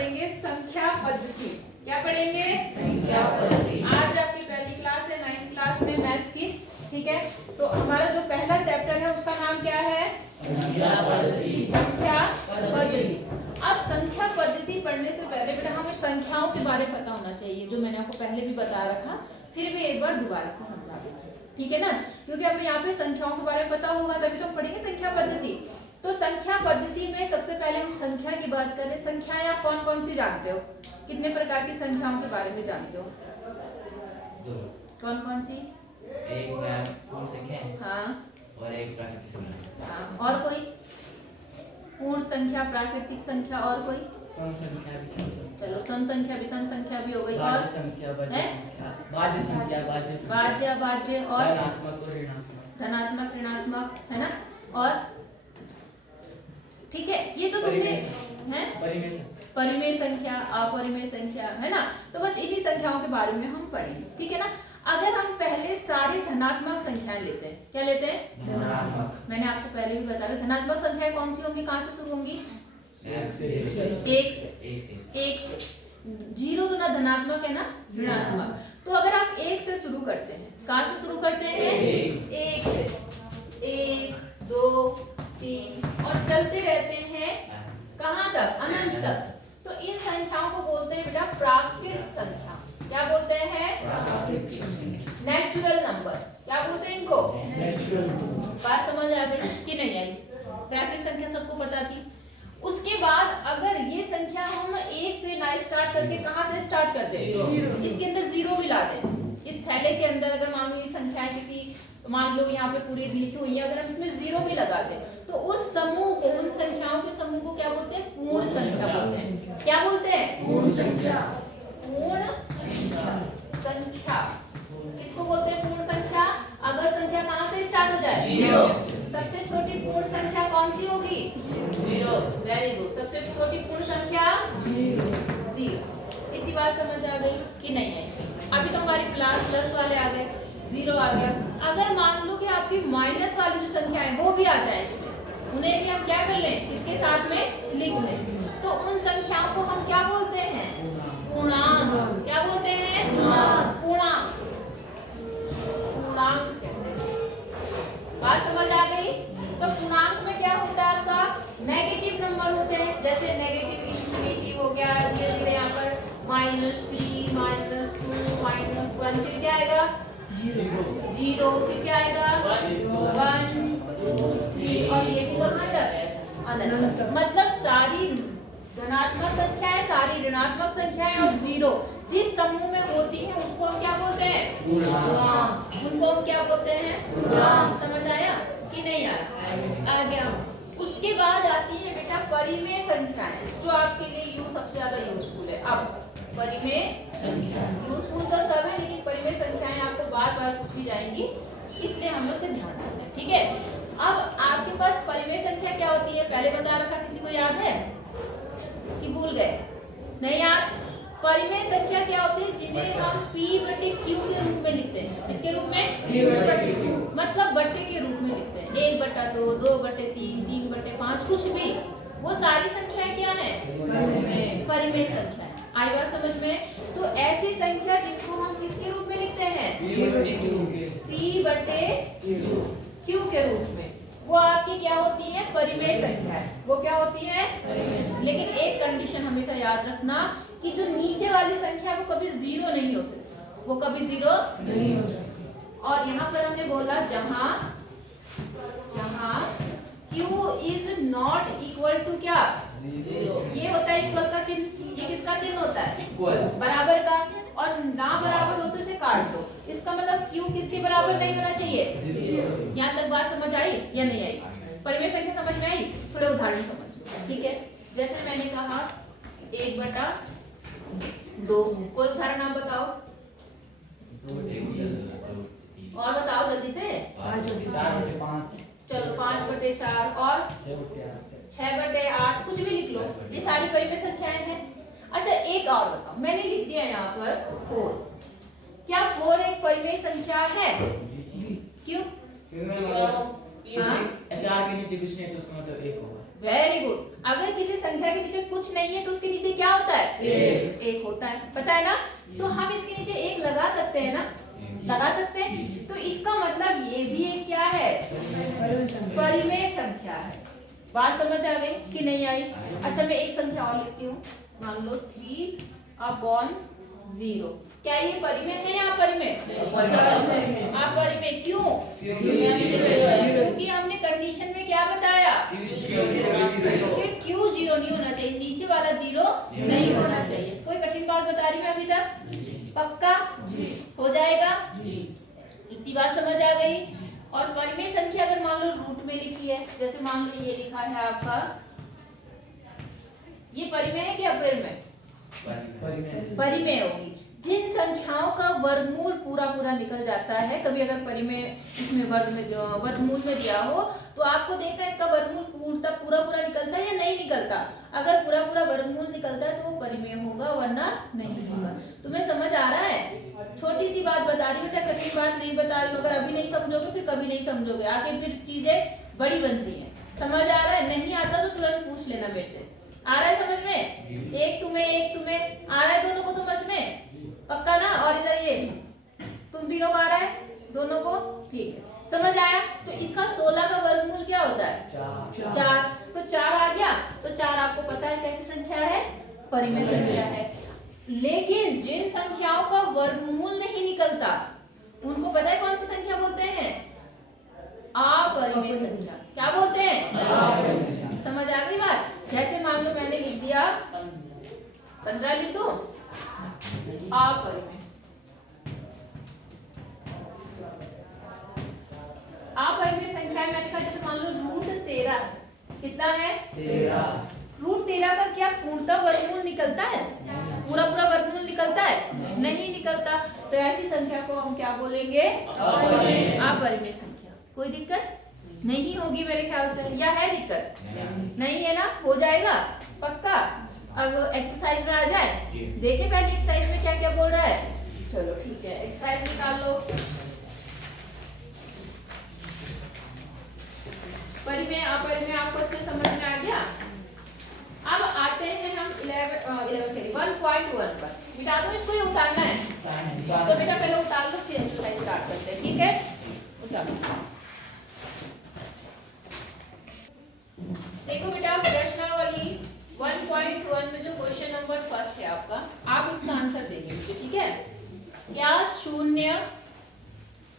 पढ़ेंगे संख्या पद्धति। क्या पढ़ेंगे? संख्या पद्धति। आज आपकी पहली क्लास है 9th क्लास में मैथ्स की, ठीक है। तो हमारा जो पहला चैप्टर है उसका नाम क्या है? संख्या पद्धति। संख्या पद्धति। अब संख्या पद्धति पढ़ने से पहले बेटा हमें संख्याओं के बारे में पता होना चाहिए, जो मैंने आपको पहले भी बता रखा, फिर भी एक बार दोबारा से समझा देंगे, ठीक है ना। क्योंकि हमें यहाँ पे संख्याओं के बारे में पता होगा तभी तो पढ़ेंगे संख्या पद्धति। तो संख्या पद्धति में सबसे पहले हम संख्या की बात करें। संख्याएं आप कौन कौन सी जानते हो? कितने प्रकार की संख्याओं के बारे में जानते हो? दो। कौन कौन सी? एक पूर्ण संख्या है। हाँ और एक प्राकृतिक संख्या। हाँ। और कोई? पूर्ण संख्या, प्राकृतिक संख्या, और कोई? सम संख्या, विषम संख्या। चलो सम संख्या, विषम संख्या भी हो गई। और भाज्य संख्या, भाज्य संख्या, भाज्य संख्या, भाज्य संख्या, भाज्य अभाज्य और धनात्मक और ऋणात्मक, धनात्मक ऋणात्मक, है ना। और ठीक है, ये तो तुमने हैं परिमेय संख्या, परिमेय संख्या, अपरिमेय संख्या, है ना। तो बस इन्हीं संख्याओं के बारे में हम पढ़ेंगे, ठीक है ना। अगर हम पहले सारी धनात्मक संख्याएं लेते हैं, क्या लेते हैं? धनात्मक। मैंने आपको पहले भी बताया धनात्मक संख्याएं कौन सी होंगी, कहां से शुरू होंगी? एक से। एक से। जीरो तो ना धनात्मक है ना ऋणात्मक। तो अगर आप एक से शुरू करते हैं, कहां से शुरू करते हैं? एक से। एक, दो, तीन और चलते रहते हैं कहां तक? अनंत तक। तो इन संख्याओं को बोलते हैं बेटा प्राकृतिक संख्या। क्या बोलते हैं? Natural number. क्या बोलते हैं इनको? बात समझ आ गई कि नहीं आई? प्राकृतिक संख्या सबको पता थी। उसके बाद अगर ये संख्या हम एक से ना स्टार्ट करके कहां से स्टार्ट करते हैं? इसके अंदर जीरो मिला दें। इस थैले के अंदर अगर मान लो ये संख्याएं किसी, मान लो यहाँ पे पूरी लिखी हुई है, अगर हम इसमें जीरो भी लगा दें तो उस समूह को, उन संख्याओं के समूह को क्या बोलते हैं? पूर्ण संख्या बोलते हैं। क्या बोलते हैं? पूर्ण संख्या। पूर्ण संख्या किसको बोलते हैं? पूर्ण संख्या। अगर संख्या कहां से स्टार्ट हो जाए? जीरो। सबसे छोटी पूर्ण संख्या कौन सी होगी? जीरो। Very good. सबसे छोटी पूर्ण संख्या जीरो। इतनी बात समझ आ गई कि नहीं आई? अभी तो हमारी प्लस वाले आ गए, जीरो आ गया। अगर मान लो कि आपकी माइनस वाली जो संख्या है वो भी आ जाए इसमें, उन्हें भी हम क्या कर लें? इसके साथ में लिख लें। तो उन संख्याओं को हम क्या बोलते हैं? पूर्णांक। क्या बोलते हैं? पूर्णांक। पूर्णांक कहते हैं। बात समझ आ गई? तो पूर्णांक में क्या होता है? आपका नेगेटिव नंबर होते हैं, जैसे नेगेटिव इंफिनिटी हो गया, धीरे धीरे यहाँ पर -3, -2, -1, फिर क्या आएगा? जीरो। फिर क्या आएगा? 1, 2, 3 और ये भी कहाँ तक? अनंत। मतलब सारी धनात्मक संख्याएं, सारी ऋणात्मक संख्याएं और जीरो जिस समूह में होती हैं उसको हम क्या बोलते हैं? पूर्णांक। उनको हम क्या बोलते हैं? पूर्णांक। समझ आया कि नहीं आया? आ गया। उसके बाद आती है बेटा परिमेय संख्याएं, जो आपके लिए सबसे ज्यादा यूजफुल है। अब परिमेय संख्या यूजफुल तो सब है, लेकिन परिमेय संख्याएं आपको बार बार पूछी जाएंगी, इसलिए हमें उसे ध्यान रखना है, ठीक है। अब आपके पास परिमेय संख्या क्या होती है पहले बता रखा, किसी को याद है कि भूल गए? नहीं याद? परिमेय संख्या क्या होती है? जिन्हें हम P/Q के रूप में लिखते हैं। इसके रूप में P/Q मतलब बट्टे के रूप में लिखते हैं। 1/2, 2/3, 3/5 कुछ भी, वो सारी संख्याएं क्या है? परिमेय संख्या है। आई बात समझ में? तो ऐसी संख्या जिनको हम किसके रूप में लिखते हैं? P/Q के रूप में, वो आपकी क्या होती है? परिमेय संख्या है। वो क्या होती है? लेकिन एक कंडीशन हमेशा याद रखना कि जो नीचे वाली संख्या वो कभी जीरो नहीं हो सकती, वो कभी जीरो नहीं हो सकती। और यहाँ पर हमने बोला जहां Q is not equal to क्या? ये होता है इक्वल का चिन्ह। ये किसका चिन्ह होता है? इक्वल, बराबर का। और ना बराबर होते से काट दो। इसका मतलब Q किसके बराबर नहीं होना चाहिए? यहाँ तक बात समझ आई या नहीं आई? परिमेय संख्या समझ में आई? थोड़े उदाहरण समझ, ठीक है। जैसे मैंने कहा 1/2। कोई उदाहरण आप बताओ, और बताओ जल्दी से। 4/5, चलो 5/4 और 6/8, कुछ भी लिख लो, ये सारी परिमेय संख्याएं हैं। अच्छा एक और बताओ, मैंने लिख दिया यहाँ पर 4। क्या 4 एक परिमेय संख्या है? क्यों? 4 के नीचे कुछ नहीं तो उसका मतलब 1 होगा। Very good. अगर किसी संख्या के नीचे कुछ नहीं है तो उसके नीचे क्या होता है? एक होता है, पता है ना? तो हम इसके नीचे एक लगा सकते हैं ना, लगा सकते हैं। तो इसका मतलब ये भी एक क्या है? परिमेय संख्या है। बात समझ आ गई कि नहीं आई? अच्छा मैं एक संख्या और लिखती हूँ, मान लो 3/0। क्या ये परिमेय है या अपरिमेय? अपरिमेय। क्यों? क्योंकि हमने कंडीशन में क्या बताया कि क्यू 0 नहीं होना चाहिए, नीचे वाला 0 नहीं होना चाहिए। कोई कठिन बात बता रही मैं अभी तक? पक्का हो जाएगा? इतनी बात समझ आ गई। और परिमेय संख्या अगर मान लो रूट में लिखी है, जैसे मान लो ये लिखा है आपका, ये परिमेय है कि अपरिमेय? परिमेय होगी। जिन संख्याओं का वर्गमूल पूरा पूरा निकल जाता है, कभी अगर परिमेय इसमें वर्गमूल में दिया हो तो आपको देखना इसका वर्गमूल पूरा पूरा निकलता है या नहीं निकलता। अगर पूरा पूरा वर्गमूल निकलता है तो वो परिमेय होगा, वरना नहीं होगा। तुम्हें समझ आ रहा है? छोटी सी बात बता रही बेटा, कठिन बात नहीं बता रही। अगर अभी नहीं समझोगे फिर कभी नहीं समझोगे, आगे फिर चीजें बड़ी बनती हैं। समझ आ रहा है? नहीं आता तो तुरंत पूछ लेना मेरे से। आ रहा है समझ में? एक तुम्हें आ रहा है, दोनों को समझ में? पक्का ना? और इधर ये तुम तीनों को आ रहा है, दोनों को? ठीक है, समझ आया? तो इसका 16 का वर्गमूल क्या होता है? 4। तो 4 आ गया। तो 4 आपको पता है कैसी संख्या है? परिमेय संख्या है। लेकिन जिन संख्याओं का वर्गमूल नहीं निकलता उनको पता है कौन सी संख्या बोलते हैं? अपरिमेय संख्या। क्या बोलते हैं? समझ आ गई बात? जैसे मान लो मैंने लिख दिया 15, लिख दो अपरिमेय। अपरिमेय संख्या मैंने कहा, जैसे मान लो रूट 13 कितना है? 13। रूट 13 का क्या पूर्णतः वर्गमूल निकलता है? पूरा पूरा वर्गमूल निकलता है? नहीं निकलता। तो ऐसी संख्या को हम क्या बोलेंगे? अपरिमेय संख्या। कोई दिक्कत नहीं होगी मेरे ख्याल से, या है दिक्कत? नहीं है ना? हो जाएगा पक्का। अब एक्सरसाइज में आ जाए, देखे पहले एक्सरसाइज में क्या क्या बोल रहा है। चलो ठीक है, एक्सरसाइज निकाल लो। परिमेय अपरिमेय आपको अच्छे समझ में आ गया। अब आते हैं हम 1.1 पर। बिटा दो इसको, ये उतारना है तो बेटा पहले उतार लो, फिर एक्सरसाइज स्टार्ट करते हैं। ठीक है, उतारो। देखो बेटा, प्रश्नावली 1.1 में जो क्वेश्चन नंबर फर्स्ट है आपका, आप उसका आंसर देंगे मुझे। ठीक है, क्या 0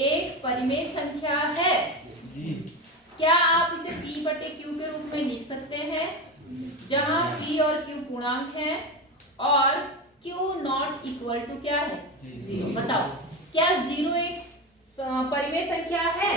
एक परिमेय संख्या है? क्या आप इसे P/Q के रूप में लिख सकते हैं, जहां P और Q पूर्णांक है और Q नॉट इक्वल टू क्या है? 0। बताओ, क्या 0 एक परिमेय संख्या है?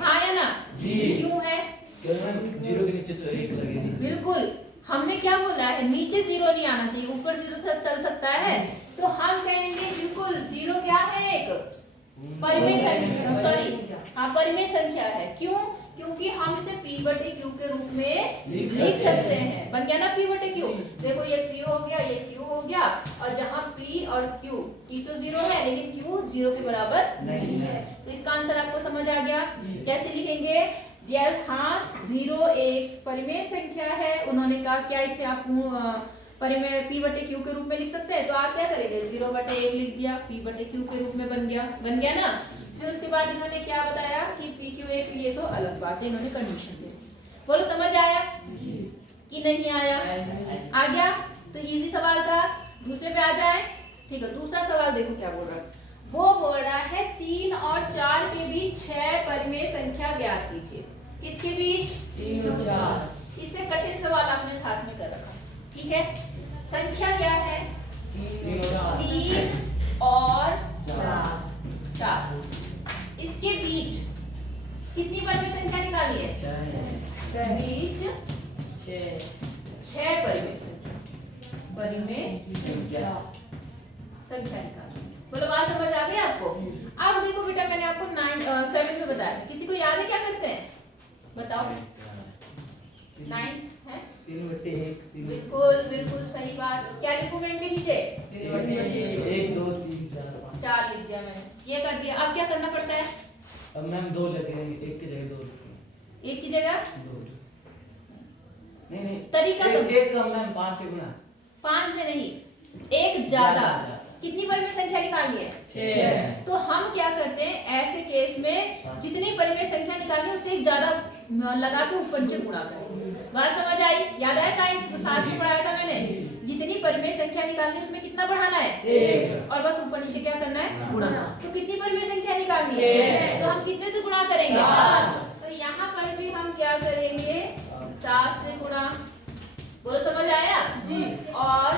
हाँ या ना? क्यों है? 0 के नीचे तो 1 लगेगी। बिल्कुल, हमने क्या बोला है? नीचे 0 नहीं आना चाहिए, ऊपर 0 से चल सकता है। तो हम कहेंगे बिल्कुल 0 क्या है? एक परिमेय संख्या, सॉरी हाँ परिमेय संख्या है। क्यों? क्योंकि हम इसे P/Q के रूप में लिख सकते हैं। बन गया ना P/Q? देखो ये P हो गया, ये Q हो गया, और जहाँ P और Q, P तो 0 है लेकिन Q 0 के बराबर नहीं है। तो इसका आंसर आपको समझ आ गया। कैसे लिखेंगे? हाँ 0 एक परिमेय संख्या है। उन्होंने कहा क्या इसे आप परिमेय P/Q के रूप में लिख सकते हैं, तो आप क्या करेंगे? 0/1 लिख दिया, P/Q के रूप में बन गया ना। फिर उसके बाद इन्होंने क्या बताया कि PQ1, ये तो अलग बात है, इन्होंने कंडीशन दी। बोलो समझ आया कि नहीं आया? आ गया? तो इजी सवाल था। दूसरे पे आ जाए। ठीक है, दूसरा सवाल देखो क्या बोल रहा है। वो बोल रहा है 3 और 4 के बीच 6 परिमेय संख्या ज्ञात कीजिए। किसके बीच? 3 और 4। इससे कठिन सवाल आपने साथ में कर रखा। ठीक है, संख्या क्या है? 3 और 4। इसके बीच कितनी परिमेय संख्या निकाली है? बीच 6 परिमेय संख्या निकाली। बोलो बात समझ आ गई आपको? अब देखो बेटा, मैंने आपको 7 में बताया, किसी को याद है क्या करते हैं? बताओ। 9 है? 3/1। बिल्कुल बिल्कुल सही बात। क्या लिखूं मैं इनके नीचे? 1 2 3 4 5। 4 लिख दिया मैंने, ये कर दिया। अब क्या करना पड़ता है? अब मैम 2 लगेंगे, 1 की जगह 2 लिखेंगे। 1 की जगह 2। नहीं नहीं तरीका एक, सब एक कम मैम 5 से गुणा 5 से नहीं, एक ज्यादा। ज्यादा। कितनी परिमेय संख्या निकालनी है? 6। तो हम क्या करते हैं ऐसे केस में, जितनी परिमेय संख्या निकालनी है उससे एक ज्यादा लगा के ऊपर से गुणा करेंगे। बात समझ आई? याद आया? साथ में पढ़ाया था मैंने, जितनी परिमेय संख्या निकालनी है उसमें कितना बढ़ाना है? 1। और बस ऊपर नीचे क्या करना है? गुणा। तो कितनी परिमेय संख्या निकालनी 6। है? तो हम कितने से गुणा करेंगे? 7। तो यहाँ पर भी हम क्या करेंगे? 7 से गुणा। बोलो समझ आया? जी। और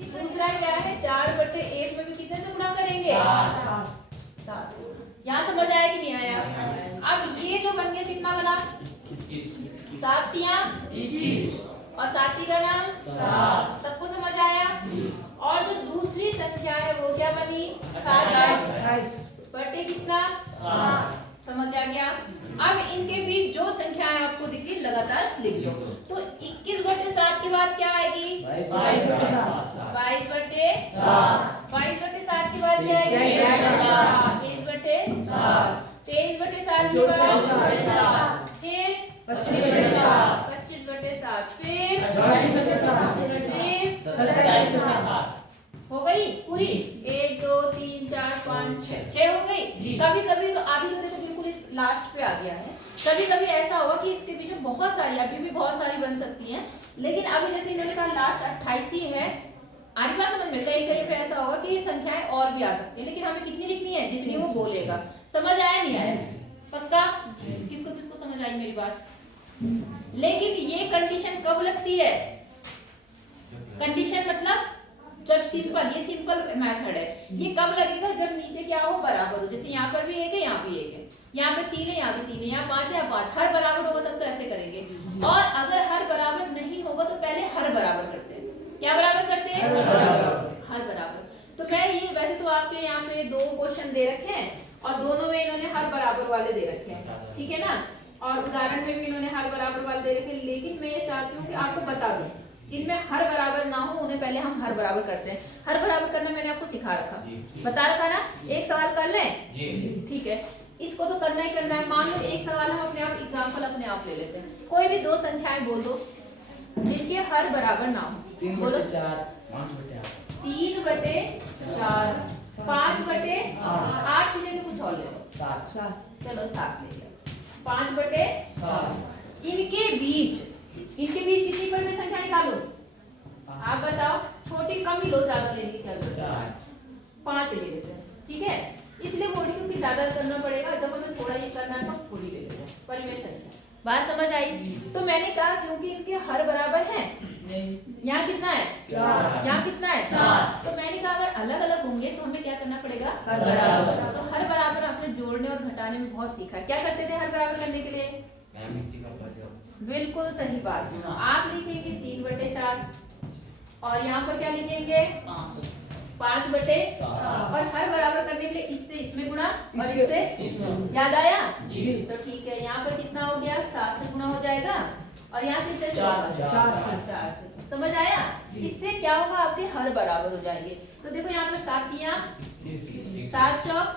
दूसरा क्या है? 4/1 में भी कितने से गुणा करेंगे? 7 से। यहाँ समझ आया कि नहीं आया? अब ये जो बन गया कितना बना? 7 तिया 21 और 7 का नाम 7। सबको समझ आया? और जो दूसरी संख्या है वो क्या बनी? 7 बटे कितना? 7। समझ आ गया? अब इनके बीच जो संख्याएं आपको दिखी लगातार लिख लो। तो 21/7 के बाद क्या आएगी? 22/7। 22/7। 22/7 के बाद क्या आएगी? 23/7। 23/7 के बाद फिर 25/7। 25/7 फिर 27/7। हो गई पूरी? 1 2 3 4 5 6 हो गई। कभी कभी तो अभी तो देखो बिल्कुल इस लास्ट पे आ गया है। कभी कभी ऐसा होगा कि इसके बीच में बहुत सारी, अभी भी बहुत सारी बन सकती हैं, लेकिन अभी जैसे इन्होंने कहा लास्ट 28 ही है। आरी बात समझ में? कहीं कहीं पे ऐसा होगा कि ये संख्याएं और भी आ सकती हैं, लेकिन हमें कितनी लिखनी है? जितनी वो बोलेगा। समझ आया नहीं आया? पक्का? किसको किसको समझ आई मेरी बात? लेकिन ये कंडीशन कब लगती है? कंडीशन मतलब जब सिंपल, ये सिंपल मेथड है। ये कब लगेगा? जब नीचे क्या हो? बराबर हो। जैसे यहाँ पर भी एक है, यहाँ भी एक है, यहाँ पे 3 है, यहाँ भी 3 है, यहाँ 5 है, यहाँ 5। हर बराबर होगा तब तो ऐसे करेंगे। और अगर हर बराबर नहीं होगा तो पहले हर बराबर करते हैं। क्या बराबर करते हैं? हर बराबर। तो मैं ये, वैसे तो आपके यहाँ पे 2 क्वेश्चन दे रखे हैं और दोनों में इन्होंने हर बराबर वाले दे रखे हैं, ठीक है ना? और उदाहरण में भी इन्होंने हर बराबर वाले दे रखे हैं, लेकिन मैं ये चाहती हूँ कि आपको बता दूं जिनमें हर बराबर ना हो उन्हें पहले हम हर बराबर करते हैं। हर बराबर करना मैंने आपको सिखा रखा, बता रखा ना? एक सवाल कर लें, ठीक है? इसको तो करना ही करना है। मान लो एक सवाल हम अपने आप एग्जांपल अपने आप ले लेते हैं। कोई भी 2 संख्याएं बोल दो जिसके हर बराबर ना हो। बोलो। 3/4 5/8 3/4 5/8 की जगह कुछ और ले लो। 7। चलो 7 ले लिया। 5/7। इनके बीच कितनी परिमेय संख्या निकालो? आप बताओ। छोटी कम ही लो, ज्यादा लेने की क्या जरूरत है? 5 ले लेते हैं, ठीक है? इसलिए बोल क्योंकि ज्यादा करना पड़ेगा, जब हमें थोड़ा ये करना है तो थोड़ी ले लेते हैं परिमेय संख्या। बात समझ आई? तो मैंने कहा क्योंकि इनके हर बराबर है, यहाँ कितना है? 4। यहाँ कितना है? 7। तो मैंने कहा अगर अलग अलग होंगे तो हमें क्या करना पड़ेगा? हर बराबर। तो हर बराबर आपने जोड़ने और घटाने में बहुत सीखा है। क्या करते थे हर बराबर करने के लिए? बिल्कुल सही बात। आप लिखेंगे 3/4 और यहाँ पर क्या लिखेंगे? 5/7। और हर बराबर करने के लिए इससे इसमें गुणा और इससे इसमें। याद आया? जी। तो ठीक है, यहाँ पर कितना हो गया? 7 से गुणा हो जाएगा और यहाँ कितने से? 4 से। समझ आया? इससे क्या होगा? आपके हर बराबर हो जाएंगे। तो देखो यहाँ पर 7 तिया 7 चौक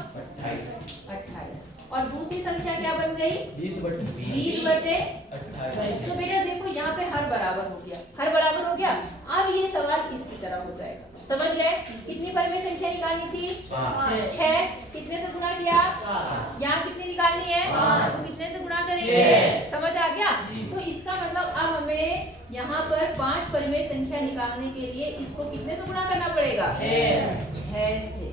28 और दूसरी संख्या क्या बन गई? 20/28। तो बेटा देखो यहाँ पे हर बराबर हो गया, हर बराबर हो गया। अब ये सवाल इसकी तरह हो जाएगा। समझ गए? कितनी परिमेय संख्या निकालनी थी? 6। कितने से गुणा किया? यहाँ कितनी निकालनी है? तो कितने से गुणा करेंगे? समझ आ गया? तो इसका मतलब अब हमें यहाँ पर 5 परिमेय संख्या निकालने के लिए इसको कितने से गुणा करना पड़ेगा? 6 से।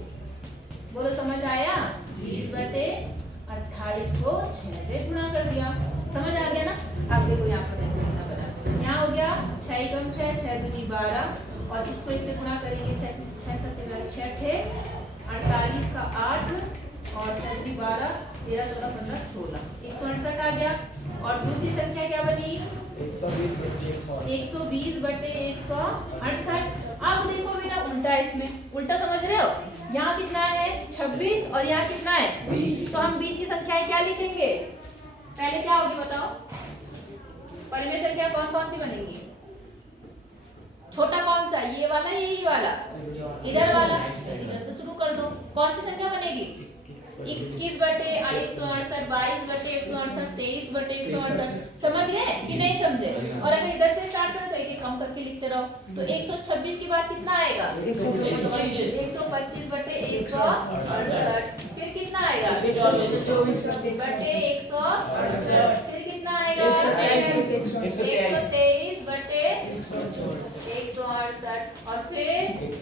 बोलो समझ आया? 20/28 को 6 से गुणा कर दिया। समझ आ गया ना? अब देखो यहाँ पर देखो कितना बना। यहाँ हो गया 6 कम 6 6 दूनी 12 और इसको इससे गुणा करेंगे 6 7 6 48 का 8 और 6 12 13 14 15 16 168 आ गया। और दूसरी संख्या क्या बनी? 120/168। अब देखो बेटा उल्टा, इसमें उल्टा समझ रहे हो? यहाँ कितना है? 26 और यहाँ कितना है? 20। तो हम बीच की संख्याएं क्या लिखेंगे? पहले क्या होगी बताओ? परिमेय संख्या कौन कौन सी बनेगी? छोटा कौन सा? ये वाला, यही वाला, इधर वाला। इधर से शुरू कर दो। कौन सी संख्या बनेगी? 21/168, 22/168, 23/168, समझ गए कि नहीं समझे? और अगर इधर से स्टार्ट करो तो एक एक कम करके लिखते रहो। तो 126 के बाद कितना आएगा? 125/168, फिर कितना आएगा? 24/168, फिर कितना आएगा? 123/168, और फिर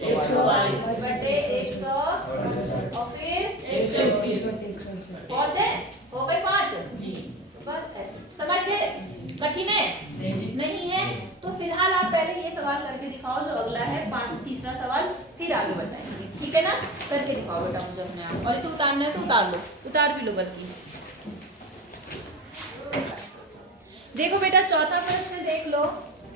122/100, और फिर 121 बहुत है, हो गए 5। जी बस ऐसे समझ गए? कठिन है? नहीं है? तो फिलहाल आप पहले ये सवाल करके दिखाओ जो अगला है, तीसरा सवाल, फिर आगे बताएंगे। ठीक है ना? करके दिखाओ बेटा मुझे अपने आप, और इसे उतारना है तो उतार लो, उतार भी लो बल्कि। देखो बेटा चौथा प्रश्न देख लो।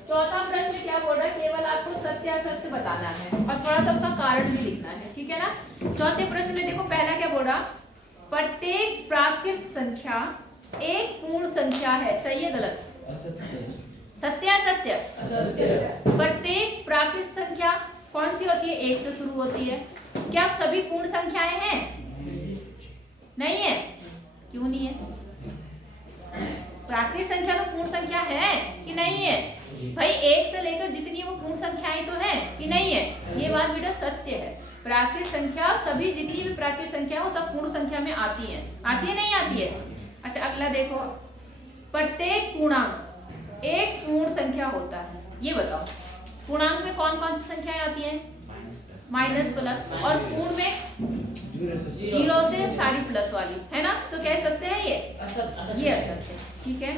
चौथा प्रश्न क्या बोल रहा है? केवल आपको सत्य असत्य बताना है और थोड़ा सा उसका कारण भी लिखना है। ठीक है ना? चौथे प्रश्न में देखो पहला क्या बोल रहा, प्रत्येक प्राकृत संख्या एक पूर्ण संख्या है। सही है गलत? सत्य असत्य? प्रत्येक प्राकृत संख्या कौन सी होती है? एक से शुरू होती है। क्या आप सभी पूर्ण संख्याएं हैं? नहीं है? क्यों नहीं है? प्राकृत संख्या तो पूर्ण संख्या है कि नहीं है? भाई एक से लेकर जितनी वो पूर्ण संख्याएं तो है कि नहीं है? ये बात बेटा सत्य है। प्राकृत संख्या सभी जितनी भी प्राकृत संख्या वो सब पूर्ण संख्या में आती है। आती है नहीं आती है? अच्छा अगला देखो, प्रत्येक पूर्णांक एक पूर्ण संख्या होता है। ये बताओ पूर्णांक में कौन कौन सी संख्याएं आती हैं? माइनस प्लस, और पूर्ण में 0 से सारी प्लस वाली, है ना? तो कह सकते हैं ये असत्य। ठीक है।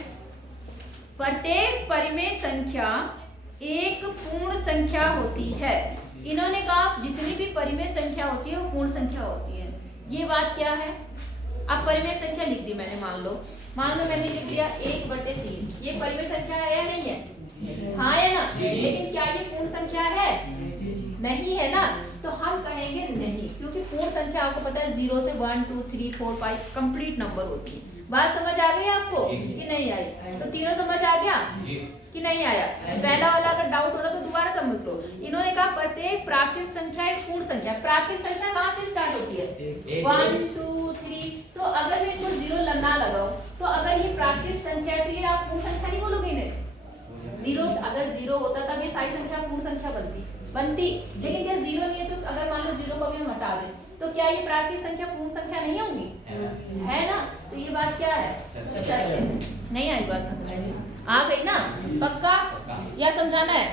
प्रत्येक परिमेय संख्या एक पूर्ण संख्या होती है। इन्होंने कहा जितनी भी परिमेय संख्या होती है वो पूर्ण संख्या होती है। ये बात क्या है? अब परिमेय संख्या लिख दी मैंने, मान लो मैंने लिख दिया 1/3। ये परिमेय संख्या है या नहीं है? हाँ है ना? लेकिन क्या ये पूर्ण संख्या है? नहीं है ना? तो हम कहेंगे नहीं, क्योंकि पूर्ण संख्या आपको पता है 0 से 1 2 3 4 5 कंप्लीट नंबर होती है। बात समझ आ गई आपको कि नहीं आई? तो तीनों समझ आ गया कि नहीं आया? पहला वाला अगर डाउट हो रहा तो दोबारा समझ लो। इन्होंने कहा प्रत्येक प्राकृत संख्या एक पूर्ण संख्या। प्राकृत संख्या कहाँ से स्टार्ट होती है? 1 2 3। तो अगर मैं इसको 0 ना लगाऊं तो अगर ये प्राकृत संख्या है तो ये आप पूर्ण संख्या नहीं बोलोगे इन्हें? 0 अगर 0 होता तब ये सारी संख्या पूर्ण संख्या बनती। लेकिन क्या 0 नहीं है तो अगर मान लो 0 को भी हम हटा दें तो क्या ये प्राकृत संख्या पूर्ण संख्या नहीं होंगी? है ना? तो ये बात क्या है? सत्य। नहीं आई बात समझ में? आ गई ना? पक्का? या समझाना है?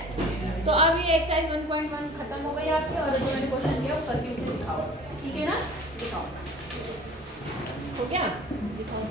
तो अब ये एक्सरसाइज 1.1 खत्म हो गई आपकी, और जो मैंने क्वेश्चन दिया वो करके मुझे दिखाओ। ठीक है ना? दिखाओ। हो गया? दिखाओ।